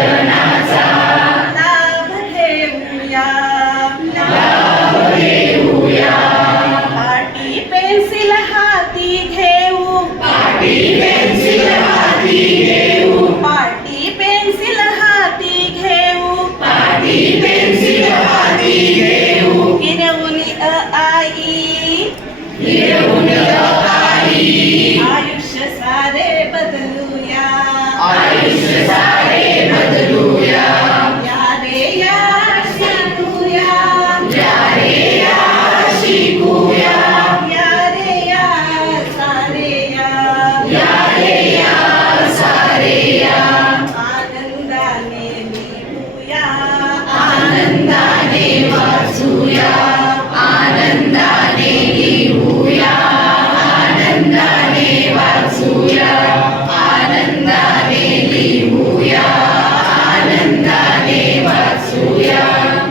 वाचनाचा लाभ घेऊया पाटी पेन्सिल हाती घेऊ पाटी पेन्सिल हाती घेऊ पाटी पेन्सिल हाती घेऊ पाटी पेन्सिल हाती घेऊ गिरवून आई गिरवून आई आयुष्य सारे बदलूया आयुष्य सारे बदलूया या रे या शिकूया या रे या शिकूया या रे या सारे या रे या सारे या आनंदाने लिहूया आनंदाने वाचूया आनंदाने लिहूया आनंदाने वाचूया आनंदाने लिहूया आनंदाने वाचूया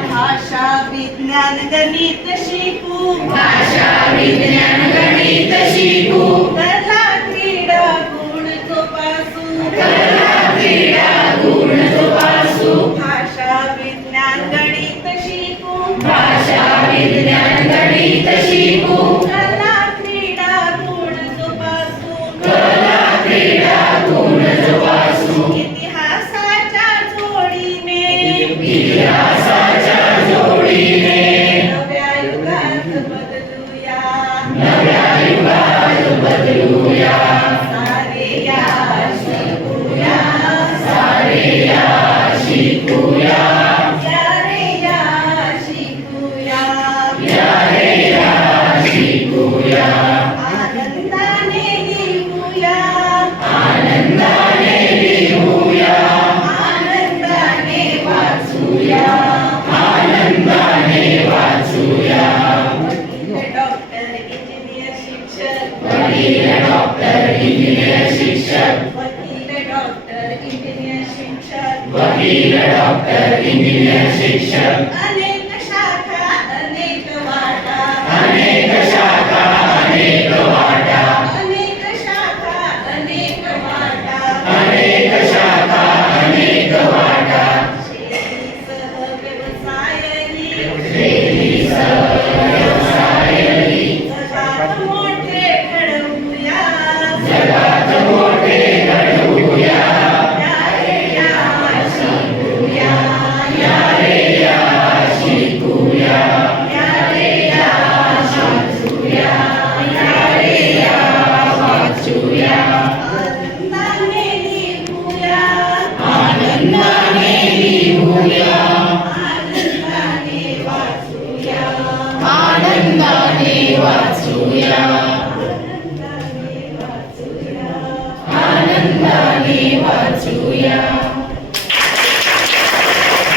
भाषा विज्ञान गणित शिकू भाषा विज्ञान गणित शिकू कला क्रीडा गुण जोपासू कला क्रीडा गुण जोपासू भाषा विज्ञान गणित शिकू भाषा विज्ञान गणित शिकू कला क्रीडा गुण जोपासू कला क्रीडा गुण जोपासू इतिहासाच्या जोडीने इतिहासाच्या जोडीने नव्या युगात बदलूया नव्या युगात बदलूया सारे या शिकूया सारे या शिकूया या रे या शिकूया या रे या शिकूया आनंदाने लिहूया आनंदाने लिहूया आनंदाने वाचूया आनंदाने वाचूया डॉक्टर इंजिनियर शिक्षक वकील डॉक्टर इंजिनियर शिक्षक वकील डॉक्टर इंजिनियर शिक्षक वकील डॉक्टर इंजिनियर शिक्षक अनेक शाखा अनेक वाटा अनेक शाखा अनेक वाटा अनेक शाखा अनेक वाटा अनेक शाखा अनेक वाटा शेतीसह व्यवसायही शेतीसह व्यवसायही जगात मोठे घडवूया जगात मोठे घडवूया या रे या शिकूया या रे या शिकूया या रे या वाचूया या रे या वाचूया आनंदाने लिहूया आनंदाने लिहूया आनंदाने वाचूया आनंदाने वाचूया